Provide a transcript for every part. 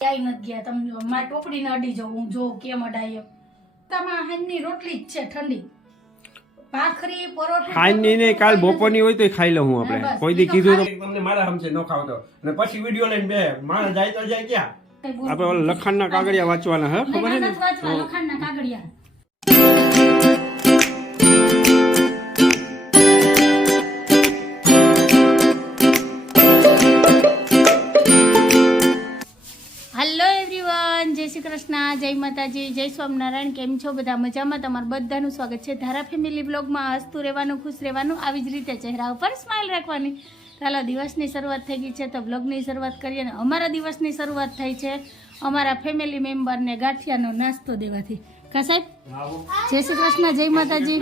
ક્યાંય નથી ગયા. તમે જો મારી ટોપડીને અડી જાઉં હું જોઉં કેમ અડાય એમ. તમારા હાંજની રોટલી જ છે ઠંડી. ભાખરી પરોઠા હાંજની ને કાલ બપોરની હોય તો ખાઈ લઉં હું આપણે. કોઈ દી કીધું તો તમને મારા સમજે ન ખાવ તો. અને પછી વીડિયો લઈને બે. માણસ જાય તો જાય ક્યાં? આપણે ઓલા લખાણના કાગળિયા વાંચવાના હે ખબર હે ને? લખાણના કાગળિયા. જય માતાજી જય સ્વામિનારાયણ કેમ છો? બધા મજામાં? તમારું બધાનું સ્વાગત છે ધારા ફેમિલી બ્લોગમાં. હસતું રહેવાનું ખુશ રહેવાનું આવી જ રીતે ચહેરા ઉપર સ્માઇલ રાખવાની. ચાલો દિવસની શરૂઆત થઈ ગઈ છે તો બ્લોગની શરૂઆત કરીએ અને અમારા દિવસની શરૂઆત થઈ છે અમારા ફેમિલી મેમ્બરને ગાંઠિયાનો નાસ્તો દેવાથી. કા સાહેબ? જય શ્રી કૃષ્ણ જય માતાજી.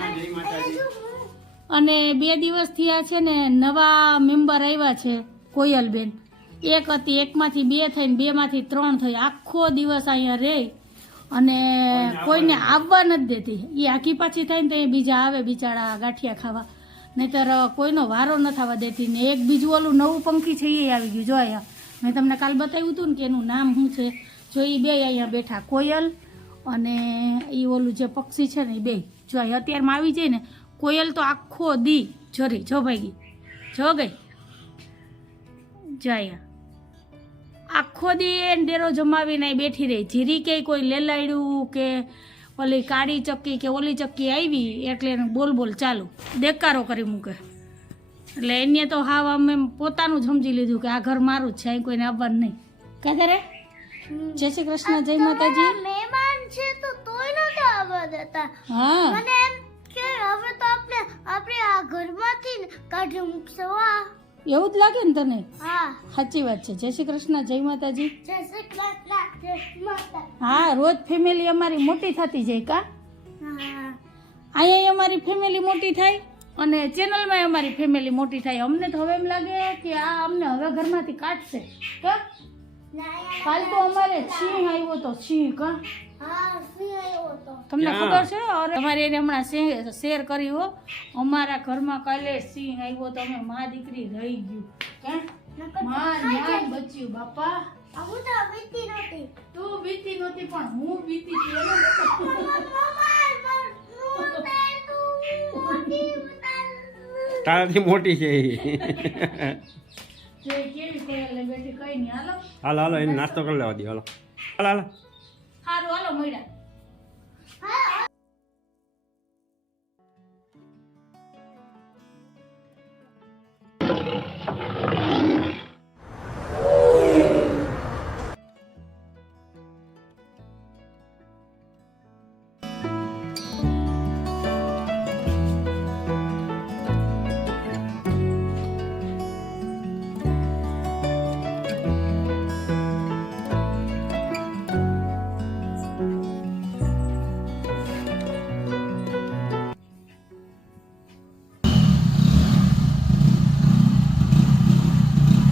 અને બે દિવસથી આ છે ને નવા મેમ્બર આવ્યા છે કોયલબેન. એક હતી એકમાંથી બે થઈને બેમાંથી ત્રણ થઈ. આખો દિવસ અહીંયા રહે અને કોઈને આવવા નથી દેતી. એ આખી પાછી થાય ને તો એ બીજા આવે, બિચારા ગાંઠિયા ખાવા. નહીતર કોઈનો વારો ન થવા દેતી ને એક બીજું ઓલું નવું પંખી છે એ આવી ગયું. જો અહીંયા, મેં તમને કાલ બતાવ્યું હતું ને કે એનું નામ શું છે? જો એ બે અહીંયા બેઠા, કોયલ અને એ ઓલું જે પક્ષી છે ને એ બે. જો અત્યારમાં આવી જાય ને, કોયલ તો આખો દી જરી જો ભાઈ, જો ગઈ. જો અહીંયા. આખો દી એને ડેરો જમાવીને બેઠી રહી. જીરી કે કોઈ લેલાડ્યું કે ઓલી કાળી ચક્કી કે ઓલી ચક્કી આવી એટલે એને બોલ બોલ ચાલુ. દેકારો કરી મૂકે. એટલે એને તો હાવ એમ પોતાનું જ સમજી લીધું કે આ ઘર મારું જ છે અહીં કોઈને આવવાનું નહીં. કાંઈ રે જય શ્રી કૃષ્ણ જય માતાજી. મહેમાન છે તો તોય નતા આવવા દેતા હા. મને એમ કે હવે તો આપણે આપણે આ ઘરમાંથી કાઢી મૂકશે એવું જ લાગે ને તને? હા. સાચી વાત છે. જય શ્રી કૃષ્ણ જય માતાજી. જય શ્રી કૃષ્ણ હા રોજ ફેમિલી અમારી મોટી થતી જાય કા? અહીંયા અમારી ફેમિલી મોટી થાય અને ચેનલમાં અમારી ફેમિલી મોટી થાય. અમને તો હવે એમ લાગે કે આ અમને હવે ઘરમાંથી કાઢશે. કા? કાલ તો અમારે સિંહ આવ્યો તો સિંહ કા? તમને ખબર છે? અરે તમારે એને હમણાં શેર- કરી હો. અમારા ઘરમાં કાલે સિંહ આવ્યો તો અમે મા દીકરી રહી ગયું. બચ્યું બાપા. તો નહોતી. તું બીતી નહોતી પણ હું બીતી હતી તારાથી મોટી છે હાલો. હાલો હાલો એને નાસ્તો કરી લેવા દે હાલો હાલો. હાલો હાલો. મળ્યા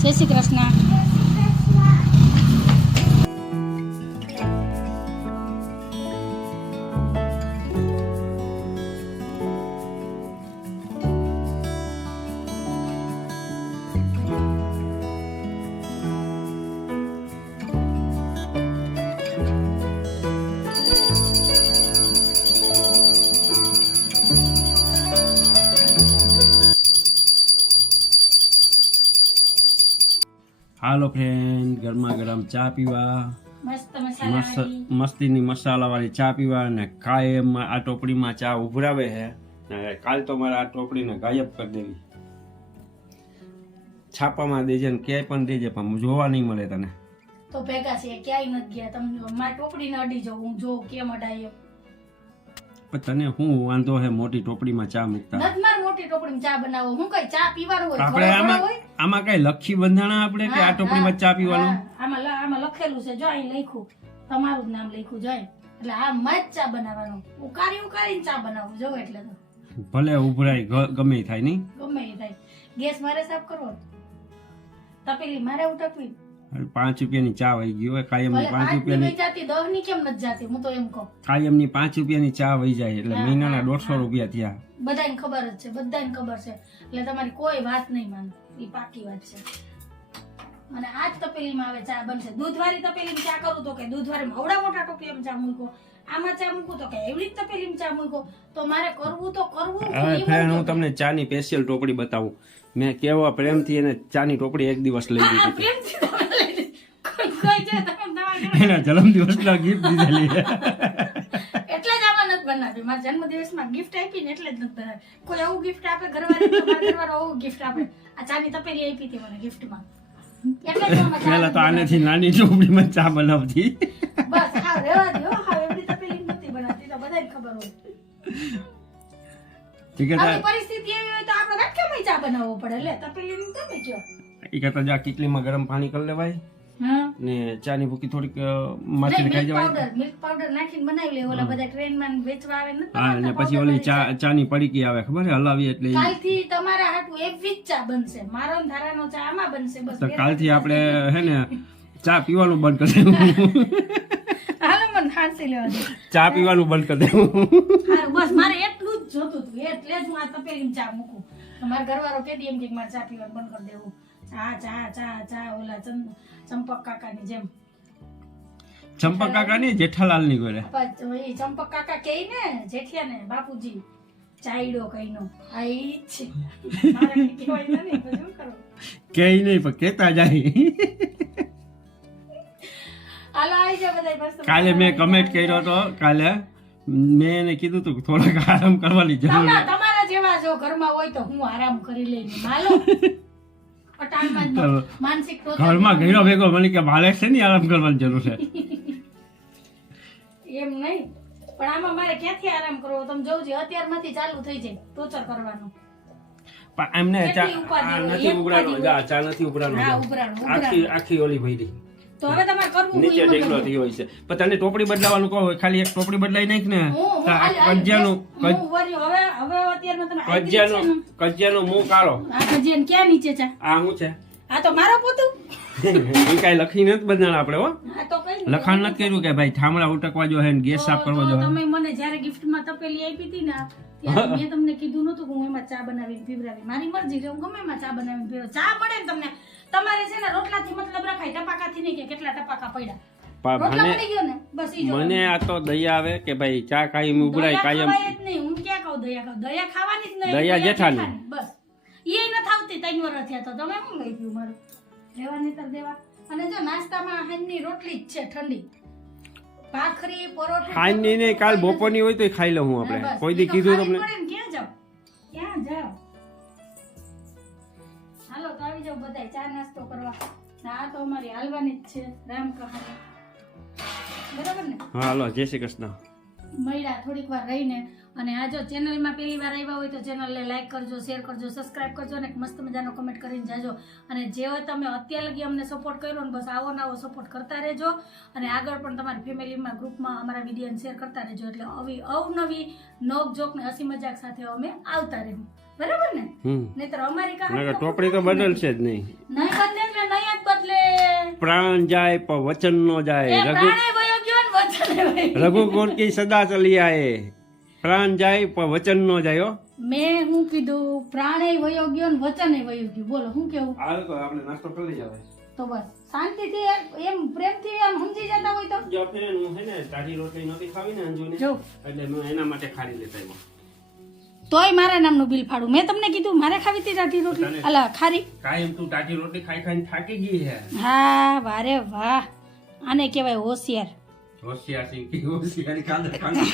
જય શ્રી કૃષ્ણ. હાલો ફ્રેન્ડ ગરમા ગરમ ચા પીવા. મસ્તીની મસાલાવાળી ચા પીવા અને કાયમ આ ટોપડીમાં ચા ઉભરાવે છે. કાલ તો મારે આ ટોપડીને ગાયબ કરી દેવી. છાપામાં દેજે ને ક્યાંય પણ દેજે પણ જોવા નહીં મળે તને. તો ભેગા છે ક્યાંય નથી ગયા. તમને મારી ટોપડીને અડી જાઉં હું જો કેમ અડાયો પણ તને હું વાંધો છે મોટી ટોપડીમાં ચા મૂકતા? નથી મારી મોટી ટોપડીમાં ચા બનાવો હું કઈ ચા પીવાનું હોય આપણે આમાં આમાં કઈ લખી બંધાણા આપણે કે આ ટોપડી ટોપડીમાં હા, ચા પીવાનું આમાં લખેલું છે જો અહીં લખ્યું. તમારું નામ લખ્યું જો એટલે આ માં ચા બનાવવાનું. ઉકારી ઉકારીને ચા બનાવું જો એટલે તો. ભલે ઉભરાય ગમે થાય નહીં. ગમે થાય. ગેસ મારે સાફ કરવો? તપેલી મારે ઉટકવી? પાંચ રૂપિયાની ચા વહી ગઈ હોય કાયમની પાંચ રૂપિયાની જાતી દહની કેમ નથી જાતી? હું તો એમ કહું. કાયમની પાંચ રૂપિયાની ચા વહી જાય એટલે મહિનાના દોઢસો રૂપિયા થયા. બધાને ખબર જ છે બધાને ખબર છે. એટલે તમારી કોઈ વાત નહીં માનો એ પાકી વાત છે. અને આ જ તપેલીમાં આવે ચા બનશે. દૂધવાળી તપેલીમાં ચા કરું તો કે દૂધવાળીમાં આવડા મોટા ટોપીમાં ચા મૂકો આમાં ચા મૂકું તો કે એવડી જ તપેલીમાં ચા મૂકો. તો મારે કરવું તો કરવું હવે ફ્રેન્ડ હું તમને ચાની સ્પેશિયલ ટોપડી બતાવું. મેં કેવા પ્રેમથી એને ચાની ટોપડી એક દિવસ લઈ લીધી. ઘરે એના જન્મદિવસના ગિફ્ટ દીધેલી બનાવી મારા જન્મદિવસમાં ગિફ્ટ આપી ને એટલે જ નથી બનાવી કોઈ આવું ગિફ્ટ આપે ઘરવાળી તો મારા ઘરવાળો આવું ગિફ્ટ આપે. આ ચાની તપેલી આપી હતી મને ગિફ્ટમાં ચા પેલા તો આનેથી નાની ટોપડીમાં ચા બનાવતી. બસ હા રહેવા દો હા. એવડી તપેલી નથી બનાવતી તો બધાને ખબર હોય. પરિસ્થિતિ એવી હોય તો આપણે કેમ ચા બનાવવો પડે. એટલે તપેલી તમે કયો ઈ કહેતા જા કેટલીમાં ગરમ પાણી કરી લેવાય. ને ચાની ભૂકી થોડીક અ, ખાઈ જવાય. મિલ્ક પાવડર નાખીને બનાવી લે ઓલા બધા ટ્રેનમાં વેચવા આવે ને હા ને પછી ઓલી ચા. ચા ચાની પડીકી આવે ખબર છે? હલાવી એટલે. કાલથી તમારા હાટુ એવી જ ચા બનશે. મારો ને ધારાનો ચા આમાં બનશે બસ. તો કાલથી આપણે હે ને ચા પીવાનું બંધ કરી દેવું. હાલો મને ફાંસી લેવા દે. ચા પીવાનું બંધ કરી દેવું. હારું બસ મારે એટલું જ જોતું હતું. એટલે જ હું આ તપેલીમાં ચા મૂકું. મારા ઘરવાળો કે એમ કે મારે ચા પીવાનું બંધ કરી દેવું. ચા ચા ચા ચા ઓલા ચં- ચંપક કાકાની જેમ ચંપક કાકા ની જેઠાલાલની ચંપક કાકા કે ને જેઠિયા ને બાપુજી ચાઈડો કઈનો આ ઈ છે. મારે કહેવાય નહીં તો શું કરવું કે નહીં પણ કેતા જાય. હાલો આવી બધાય કાલે મેં કમેન્ટ કર્યો હતો કાલે. મેં એને કીધું તું થોડાક આરામ કરવાની જરૂર તમારા જેવા જો ઘરમાં હોય તો હું આરામ કરી લઈને માલો ઘરમાં ઘેરો ભેગો મને કે મારે છે ને આરામ કરવાની જરૂર છે. એમ નહીં. પણ આમાં મારે ક્યાંથી આરામ કરવો? તમે છે અત્યારમાંથી ચાલુ થઈ જાય ટોચર કરવાનું. પણ એમને ચા? નથી જા ચા નથી ઉઘરાણો. આખી આખી ઓલી ભરી તો હવે તમારે કરવું નીચે ઢેકલો થઈ હોય છે. પણ તને ટોપડી બદલાવાનું કહો ખાલી એક ટોપડી બદલાઈ નાખ ને. કજિયાનું કજિયાનું કજિયાનું મું ક્યાં નીચે છે? આ છે? આ તો મારો પોતું. એ કાંઈ લખી નથી બદલાણ આપણે હો. લખાણ નથી કર્યું કે ભાઈ થામડા ઉટકવા જો હે ને ગેસ સાફ કરવો જો તમે મને જ્યારે ગિફ્ટમાં તપેલી આપી હતી ને ત્યારે મેં તમને કીધું નતું કે હું એમાં ચા બનાવીને પીવડાવી. મારી મરજી છે હું ગમે એમાં ચા બનાવીને પીવડાવું. ચા મળે ને તમને. તમારે છે ને રોટલાથી મતલબ રખાય ટપાકાથી નહીં કે કેટલા ટપાકા પડ્યા. રોટલા મને પડી ગયો ને બસ ઈ જો મને આ તો દયા આવે કે ભાઈ ચા કાયમ ઉભરાય કાયમ નહીં હું ક્યાં કહું દયા ખાવ દયા ખાવાની જ નહીં દયા જેઠાણી. બસ. એ નથી આવતી ત્રણ વર્ષ થયા તો. તમે શું લઈ ગયું મારું? લેવાની તર દેવા. અને જો નાસ્તામાં હાંજની રોટલી જ છે ઠંડી. ભાખરી પરોઠા હાંજની ને કાલ બપોરની હોય તો ખાઈ લઉં હું આપણે. કોઈ દી કીધું તમને? ક્યાં જાવ? ક્યાં જાવ? હાલો તો આવી જાવ બધા ચા નાસ્તો કરવા. આ તો અમારી હાલવાની જ છે રામ કહાની. બરાબર ને? હાલો જય શ્રી કૃષ્ણ. મળ્યા થોડીક વાર રહીને. અને આ જો ચેનલમાં પહેલી વાર આવ્યા હોય તો ચેનલને લાઇક કરજો શેર કરજો સબસ્ક્રાઇબ કરજો અને મસ્ત મજાનો કમેન્ટ કરીને જાજો. અને જેવો તમે અત્યાર લગી અમને સપોર્ટ કર્યો ને બસ આવો નવો સપોર્ટ કરતા રહેજો. અને આગળ પણ તમારી ફેમિલીમાં ગ્રુપમાં અમારા વિડીયોને શેર કરતા રહેજો. એટલે આવી અવનવી નોક જોક ને હસી મજાક સાથે અમે આવતા રહેવું બરાબર ને? નહીતર અમારી કહાની ટોપડી તો બદલશે જ નહીં. નહીં બદલે એટલે નહીં જ બદલે. પ્રાણ જાય પણ વચન નો જાય. રઘુ પ્રાણે વયો ગયો ને વચને વયો ગયો. રઘુ કોરકી સદા ચલી આવે પ્રાણ જાય પણ વચન નો જાય હો. મેં હું કીધું પ્રાણે વયો ગયો ને વચને વયો ગયું. બોલો હું કેવું? હાલ તો આપણે નાસ્તો કરી લઈ આવે તો બસ. શાંતિથી એમ- પ્રેમથી આમ સમજી જતા હોય તો. જો ફેન હું હે ને તારી રોટલી નથી ખાવી ને અંજુને જો. એટલે હું એના માટે ખાડી લેતા આવ્યો. તોય મારા નામનું બિલ ફાડું. મેં તમને કીધું મારે ખાવી હતી ટાટી રોટલી. અલા ખારી. કાયમ તું ટાટી રોટલી ખાઈ ખાઈને થાકી ગઈ હે હા વારે વાહ. આને કહેવાય હોશિયાર. હોશિયાર કે હોશિયારી કાંદર કાંદર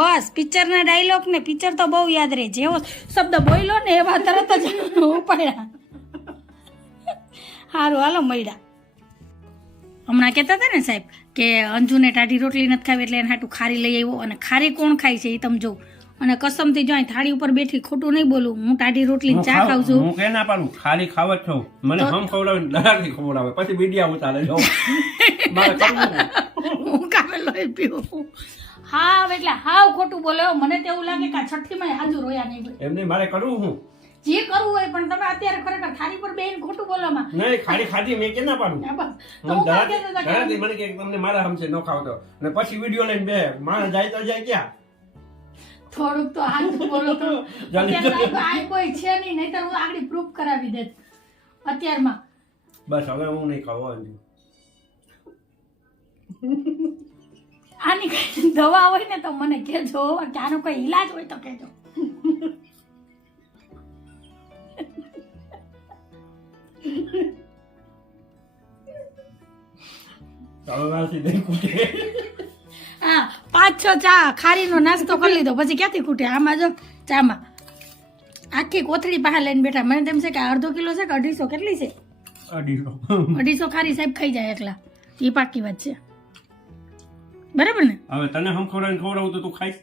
બસ પિક્ચરના ડાયલોગ ને પિક્ચર તો બહુ યાદ રહે. જેવો શબ્દ બોલ્યો ને એવા તરત જ ઉપાડ્યા. સારું હાલો મળ્યા. હમણાં કહેતા હતા ને સાહેબ કે અંજુને ટાઢી રોટલી નથી ખાવી એટલે એને હાટું ખારી લઈ આવ્યો અને ખારી કોણ ખાય છે એ તમે જો અને કસમથી જો થાળી ઉપર બેઠી ખોટું નહીં બોલું હું ટાઢી રોટલી ચા ખાઉં છું. હું કે ના પાડું ખાલી ખાવ જ મને હમ ખવડાવે દરાથી ખવડાવે. પછી બીડિયા ઉતારે જો? હું. કામે લઈ પીવું હા એટલે હાવ ખોટું બોલ્યો મને તેવું લાગે કે છઠ્ઠીમાં હાજુ રોયા નહીં એમને મારે કરવું હું? જે કરવું હોય પણ તમે અત્યારે ખરેખર થાળી પર બેન ખોટું બોલવામાં નહીં ખાલી ખાધી મેં કે ના પાડું? હા, મને કે તમને મારા હમશે ન ખાવ તો. અને પછી વીડિયો લઈને બે માણસ જાય તો જાય ક્યાં? થોડુંક તો હાજુ બોલો તો. આ- કોઈ છે નહીં નહીતર હું આગળ પ્રૂફ કરાવી દેત અત્યારમાં. બસ હવે હું નહીં ખાવ આની કઈ દવા હોય ને તો મને કહેજો કે આનો કોઈ ઈલાજ હોય તો કહેજો. હવે નહીં ખૂટે હા પાંચ છ ચા ખારીનો નાસ્તો કરી લીધો. પછી ક્યાંથી ખૂટે? આમાં જો ચામાં. આખી કોથળી બહાર લઈને બેઠા. મને તેમ છે કે અડધો કિલો છે કે અઢીસો? કેટલી છે? અઢીસો અઢીસો ખારી સાહેબ ખાઈ જાય એકલા. એ પાકી વાત છે. બરાબર ને? હવે તને હમ ખવડાવીને ખવડાવું તો તું ખાઈશ?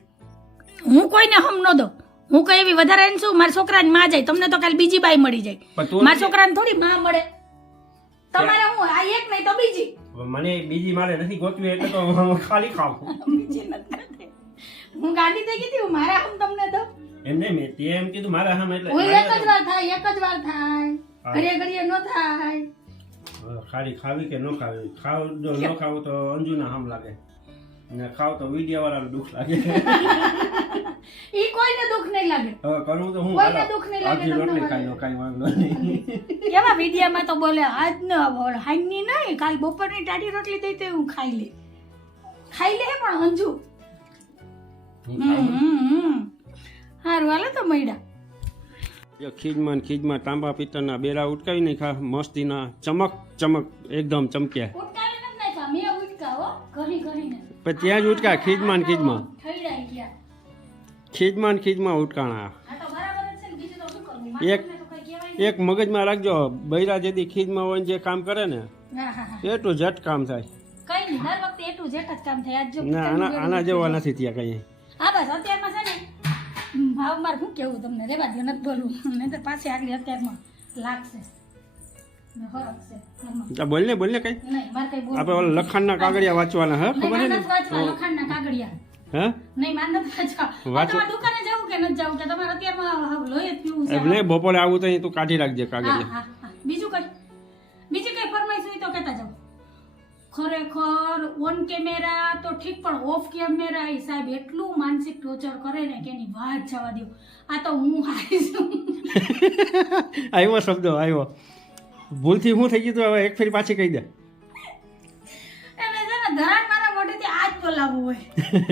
હું કોઈને હમ ન દો હું કઈ એવી વધારે ને શું મારા છોકરાની માં જાય. તમને તો કાલ બીજી બાઈ મળી જાય. મારા છોકરાને થોડી માં મળે. તમારે હું? આ એક નહીં તો બીજી. મને બીજી મારે નથી ગોતવી એટલે તો હું ખાલી ખાવ. હું ગાડી થઈ ગઈ હું મારા હમ તમને દો એમ નહીં મેં તે એમ કીધું મારા હમ એટલે હું એક જ વાર થાય એક જ વાર થાય. ઘરે ઘડીએ ન થાય. ખાલી ખાવી કે ન ખાવી? ખાવ જો ન ખાવ તો અંજુના હમ લાગે. ને ખાવ તો વિડિયા વાળાને દુઃખ લાગે. ઈ કોઈને દુઃખ નહીં લાગે. હવે કરું તો હું કોઈને દુઃખ નહીં લાગે, અડધી રોટલી ખાઈ લો કાઈ વાંધો નહીં. કેવા વિડિયામાં તો બોલે આજ ન હાઈની નહીં કાલ બપોરની ટાઢી રોટલી દઈ તો હું ખાઈ લે. ખાઈ લે પણ અંજુ. હારું હાલે તો મૈડા જો ખીજમાં ખીજમાં તાંબા પિત્તળના બેરા ઉટકાવી ખા મસ્તીના ચમક ચમક એકદમ ચમક્યા. ઉટકાવીને જ નહીં ખા મેં ઉટકાવો ઘણી ઘણીને. પણ ત્યાં જ ઉટકા ખીજમાં ને ખીજમાં. ખીજમાં ને ખીજમાં ઉટકાણા. એક-. એક મગજમાં રાખજો બૈરા જેથી ખીજમાં હોય ને જે કામ કરે ને એટલું જટ કામ થાય. ના આના આના જેવા નથી ત્યાં કઈ. હા બસ અત્યારમાં છે ને ભાવ માર શું કેવું તમને? રેવા દો નથી બોલવું. નહીં તો પાછી આગળ અત્યારમાં લાગશે. બોલ ને બોલ ને કઈ? આપણે ઓલા લખાણના કાગળિયા વાંચવાના હા ખબર ને? લખાણના કાગળિયા. હે? નહીં મારે નથી વાંચવા. દુકાને જવું કે નથી જવું? કે તમારે અત્યારમાં લોહી પીવું છે એટલે ભોપોરે આવું તો તું કાઢી રાખજે કાગળિયા. બીજું કઈ? બીજી કઈ ફરમાઈશ હોય તો કહેતા જાવ ખરેખર ઓન કેમેરા તો ઠીક પણ ઓફ કેમેરા એ સાહેબ એટલું માનસિક ટોર્ચર કરે ને કે એની વાત જવા દો આ તો હું હારી છું આવ્યો શબ્દ આવ્યો ભૂલથી શું થઈ ગયું તો હવે એક ફેરી પાછી કહી દે. એટલે છે ને ધરાણ મારા મોઢેથી આ જ બોલાવવું હોય.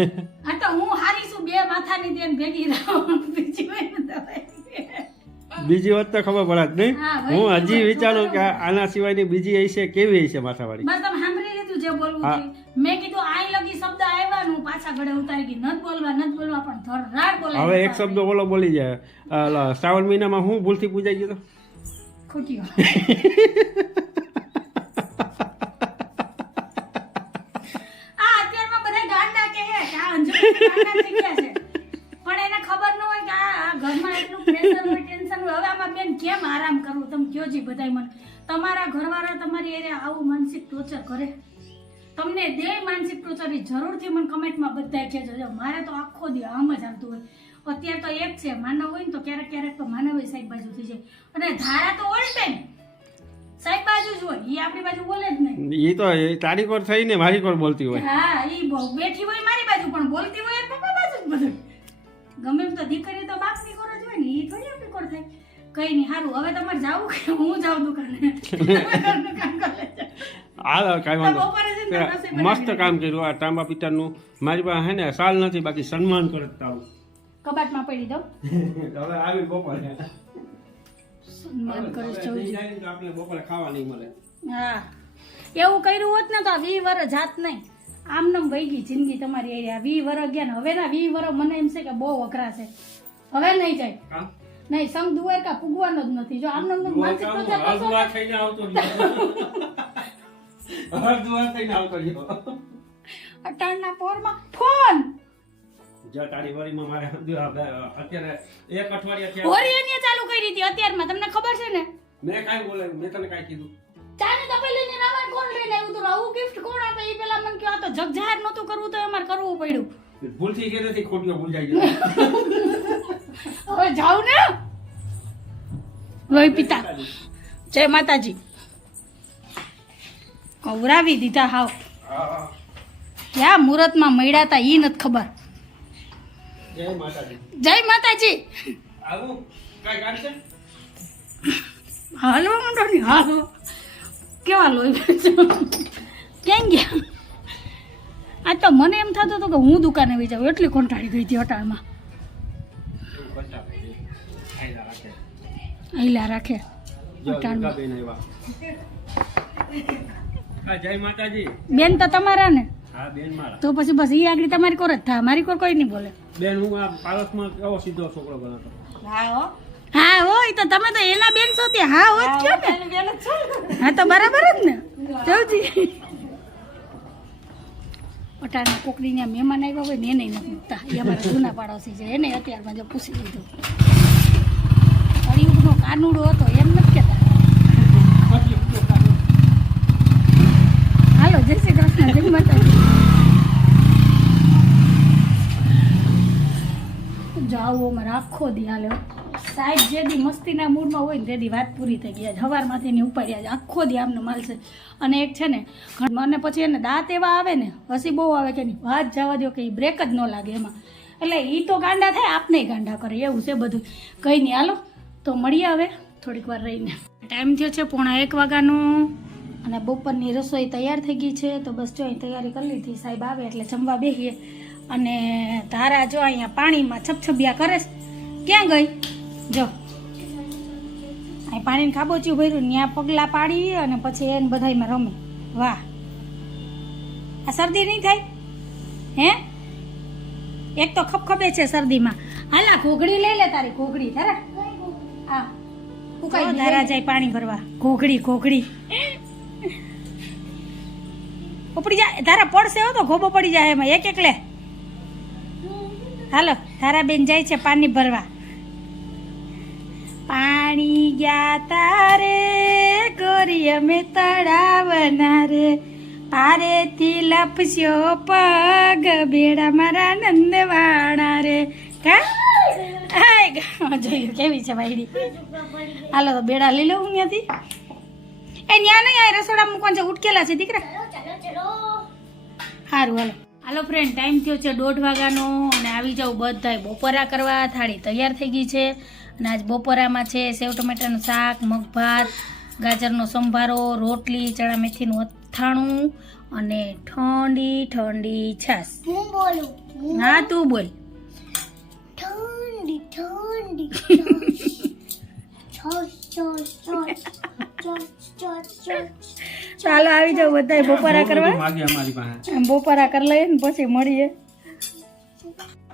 આ તો હું હારી છું બે માથાની દેન ભેગી રહું બીજી હોય બીજી વાત તો ખબર પડત નહીં. હું હજી વિચારું કે આના સિવાયની બીજી હશે કેવી હશે માથાવાળી? બસ તમે સાંભળી લીધું જે બોલવું મેં કીધું આઈ લગી શબ્દ આવ્યા હું પાછા ઘડે ઉતારી ગઈ. નત બોલવા નત બોલવા પણ ધરાડ બોલે હવે એક શબ્દ બોલો બોલી જાય. શ્રાવણ મહિનામાં હું ભૂલથી પૂજાઈ ગયો તો? ખૂટ્યો આ અત્યારમાં બધા ગાંડા કહે કે આ અંજલિ ગાંડા થઈ ગયા છે. પણ એને ખબર ન હોય કે આ આ ઘરમાં એટલું પ્રેશર હોય ટેન્શન હોય. હવે આમાં બેન કેમ આરામ કરવું? તમે કયો જી બધાય મને. તમારા ઘરવાળા તમારી એરે આવું માનસિક ટોર્ચર કરે? તમને દે માનસિક ટોર્ચરની જરૂરથી મને કમેન્ટમાં બધાય કહેજો. મારે તો આખો દી આમ જ આવતું હોય. અત્યારે તો એક છે માનવ હોય ને તો ક્યારેક ક્યારેક તો માનવ સાહેબ બાજુ થઈ જાય. અને ધારા તો ઓલ ટાઈમ સાહેબ બાજુ જ હોય એ આપણી બાજુ બોલે જ નહીં. એ તો તારી કોર થઈને મારી કોર બોલતી હોય. હા એ બેઠી હોય મારી બાજુ પણ બોલતી હોય પપ્પા બાજુ જ બધું. ગમે એમ તો દીકરી તો બાપની કોર જ હોય ને એ થોડી આપણી કોર થાય. કઈ નહીં સારું હવે તમારે જાવું કે હું જાઉં દુકાને? લેજો. કાંઈ વાંધો મસ્ત કામ કર્યું આ તાંબા પિતાનું મારી પાસે હે ને સાલ નથી બાકી સન્માન કરે તારું કબાટમાં પડી દઉં. હવે આવી બપોરે. તો આપણે ખાવા નહીં મળે. હા. એવું કર્યું હોત ને તો આ વી વર જાત નહીં. આમ નામ વહી ગઈ જિંદગી તમારી એરિયા વી વર ગયા ને હવે ના વી વર મને એમ છે કે બહુ વખરાશે હવે નહીં જાય. નહીં સંગ દુવાર કા પૂગવાનો જ નથી. જો આમ નામ નામ માનસિક કામ કરશો હળદુઆ થઈને આવતો રહ્યો. હળદુઆ થઈને આવતો અટાણના પોરમાં ફોન! ચાલુ કરી હતી અત્યારમાં તમને ખબર છે ને? મેં કાંઈ બોલાવ્યું મેં તને કાંઈ કીધું. ચાની તપેલીની રાવણ કોણ લઈને આવ્યું હતું આવું ગિફ્ટ કોણ આપે? એ પેલા મને કહો તો જગ નહોતું કરવું તો અમારે કરવું પડ્યું. ભૂલથી કે નથી ખોટીઓ ભૂલાઈ ગયો હવે જાવ ને? લોહી પિતા. જય માતાજી. કવરાવી દીધા હાવ. ક્યાં મુહૂર્તમાં મળ્યા હતા ઈ નથી ખબર. જય માતાજી. જય માતાજી. આવું કાંઈ હાલવા માંડો ની હાલો. કેવા લોહી ક્યાં ગયા? આ તો મને એમ થતું હતું કે હું દુકાને વહી જાઉં એટલી કંટાળી ગઈ હતી અટાણમાં હૈલા રાખે. અટાણમાં. જય માતાજી. બેન તો તમારા ને. હા બેન મારા. તો પછી બસ એ આગળ તમારી કોર જ થાય. મારી કોર કોઈ નહીં બોલે. બેન હું આ પારસમાં કેવો સીધો છોકરો બનાતો હા હોય તો તમે તો એના બેન છો ત્યાં હા હોય જ ને. હા તો બરાબર જ ને. જવજી. અટાણા કોકડીને મહેમાન આવ્યા હોય ને એને નથી મૂકતા. એ અમારા જૂના પાડોશી છે. એને અત્યારમાં જો પૂછી લીધું. કળિયુગનો કાનુડો હતો એમ નથી કહેતા હાલો જય શ્રી કૃષ્ણ જય માતાજી જાઓ અમારે આખો દી હાલે. સાહેબ, જે દી મસ્તીના મૂડમાં હોય ને તે દી વાત પૂરી થઈ ગઈ. સવારમાંથી ને ઉપાડ્યા આખો દી આમને માલશે અને એક છે ને, મને પછી એને દાંત એવા આવે ને, હસી બહુ આવે કે નહીં. વાત જવા દો કે એ બ્રેક જ ન લાગે એમાં. એટલે એ તો ગાંડા થાય આપને ગાંડા કરે. એવું છે બધું. કંઈ નહીં, હાલો. તો મળીએ હવે થોડીક વાર રહીને. ટાઈમ થયો છે પોણા એક વાગ્યાનો અને બપોરની રસોઈ તૈયાર થઈ ગઈ છે. તો બસ જો અહીં તૈયારી કરી લીધી. સાહેબ આવે એટલે જમવા બેસીએ અને તારા જો અહીંયા પાણીમાં છપછપિયા કરે છે. ક્યાં ગઈ? જો. અહીં પાણીને ખાબોચ્યું ભર્યું ત્યાં પગલાં પાડી અને પછી એને બધાયમાં રમે. વાહ. આ શરદી નહીં થાય? હે? એક તો ખપખપે છે શરદીમાં. હાલા ઘોઘડી લઈ લે તારી ઘોઘડી તારા હા ઉકાઈ તારા જાય પાણી ભરવા. ઘોઘડી ઘોઘડી. ઉપડી જાય તારા પડશે હો તો ગોબો પડી જાય એમાં. એક એકલે હાલો તારા બેન જાય છે પાણી ભરવા. પાણી ગયા તારે ગોરી અમે તળાવના રે પારેથી લપસ્યો પગ બેડા મારા નંદવાણા રે. કા? ગા- જોયું કેવી છે વાયડી? હાલો તો બેડા લઈ લઉં ત્યાંથી એ ન્યા નહીં આ રસોડા મૂકવાનું છે ઉટકેલા છે દીકરા. સારું હાલો. હાલો ફ્રેન્ડ ટાઈમ થયો છે દોઢ વાગ્યાનો અને આવી જાઉં બધાય બપોરા કરવા થાળી તૈયાર થઈ ગઈ છે. અને આજ બપોરામાં છે સેવ ટમેટાનું શાક મગભાત ગાજરનો સંભારો રોટલી ચણા મેથીનું અથાણું અને ઠંડી ઠંડી છાશ. હું બોલું? હા? તું બોલ. ઠંડી ઠંડી ચાલો આવી જાવ બધાય બપોરા કરવા. માગે અમારી પાસે. એમ બપોરા કરી લઈએ ને પછી મળીએ.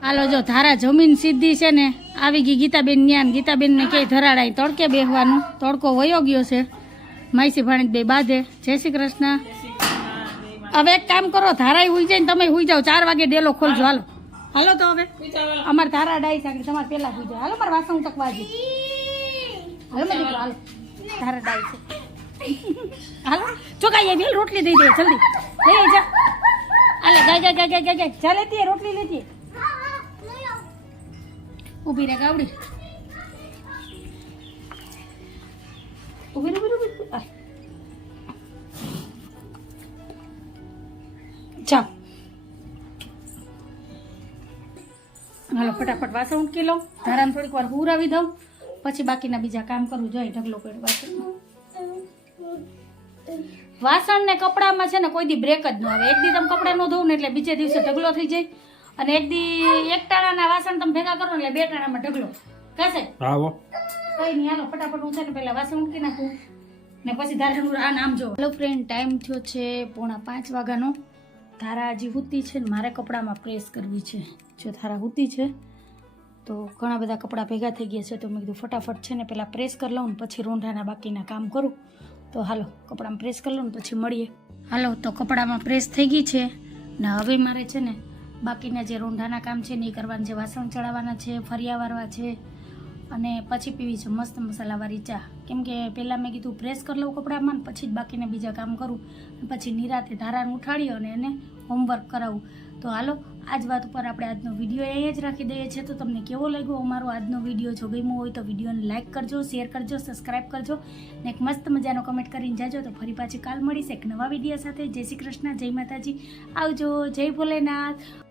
હાલો જો ધારા જમીન સીધી છે ને આવી ગઈ ગીતાબેન ન્યાન. ગીતાબેન ને ક્યાંય ધરાડાય તડકે બેહવાનું? તડકો વયો ગયો છે. માઈસી ભાણી બે બાધે. જય શ્રી કૃષ્ણ. હવે એક કામ કરો ધારાય હુઈ જાય ને તમે હુઈ જાઓ. ચાર વાગે ડેલો ખોલજો. હાલો. હાલો તો હવે. અમારે ધારા ડાઈ સાંકળી તમારે પેલા જાય. હાલો મારે વાસણ તકવાજી હાલો મેં દીકરો હાલો. ધારા ડાઈ છે. હાલો. ચોકાઈ આવી હાલ, રોટલી દઈ દે જલ્દી. લઈ જા. હાલે ગાય ગાય ગાય ગાય ગાય જા. લેતી રોટલી લેતી. ઊભી રે ગાવડી. ઊભી ઊભી ઊભી હાલો, ફટાફટ વાસણ ઉટકી લઉં. ધારાને થોડીક વાર હુરાવી દઉં. પછી બાકીના બીજા કામ કરવું જોઈએ ઢગલો પેડ વાસણ વાસણ ને કપડામાં છે ને, કોઈ દી બ્રેક જ ન આવે. એક દી તમે કપડાં ન ધોવું ને એટલે બીજે દિવસે ઢગલો થઈ જાય. અને એક દી એક ટાણાના વાસણ તમે ભેગા કરો ને એટલે બે ટાણામાં ઢગલો. કાસે આવો કઈ નહીં હાલો ફટાફટ હું છે ને પહેલા વાસણ મૂકી નાખું. ને પછી ધારાનું આ નામ જો હેલો ફ્રેન્ડ ટાઈમ થયો છે પોણા પાંચ વાગ્યાનો. ધારા હજી હુતી છે ને મારે કપડામાં પ્રેસ કરવી છે. જો ધારા હુતી છે તો ઘણા બધા કપડાં ભેગા થઈ ગયા છે તો મેં કીધું ફટાફટ છે ને પહેલાં પ્રેસ કરી લઉં ને પછી રોંઢાના બાકીના કામ કરું. તો હાલો કપડામાં પ્રેસ કરી લઉં ને પછી મળીએ. હાલો તો કપડામાં પ્રેસ થઈ ગઈ છે. ને હવે મારે છે ને બાકીના જે રોંઢાના કામ છે ને એ કરવાના છે, વાસણ ચડાવવાના છે, ફરિયા વારવા છે અને પછી પીવી છે મસ્ત મસાલાવાળી ચા. કેમ કે પહેલાં મેં કીધું પ્રેસ કરી લઉં કપડામાં પછી જ બાકીના બીજા કામ કરું. પછી નિરાતે ધારાને ઉઠાડી અને એને હોમવર્ક કરાવું. તો હાલો, આજ વાત ઉપર આપણે આજનો વીડિયો અહીંયા જ રાખી દઈએ છીએ. તો તમને કેવો લાગ્યો અમારો આજનો વીડિયો જો ગમ્યો હોય તો વિડીયોને લાઇક કરજો શેર કરજો સબસ્ક્રાઇબ કરજો ને એક મસ્ત મજાનો કમેન્ટ કરીને જાજો. તો ફરી પાછી કાલ મળીશ એક નવા વીડિયો સાથે. જય શ્રી કૃષ્ણ, જય માતાજી. આવજો, જય ભોલેનાથ.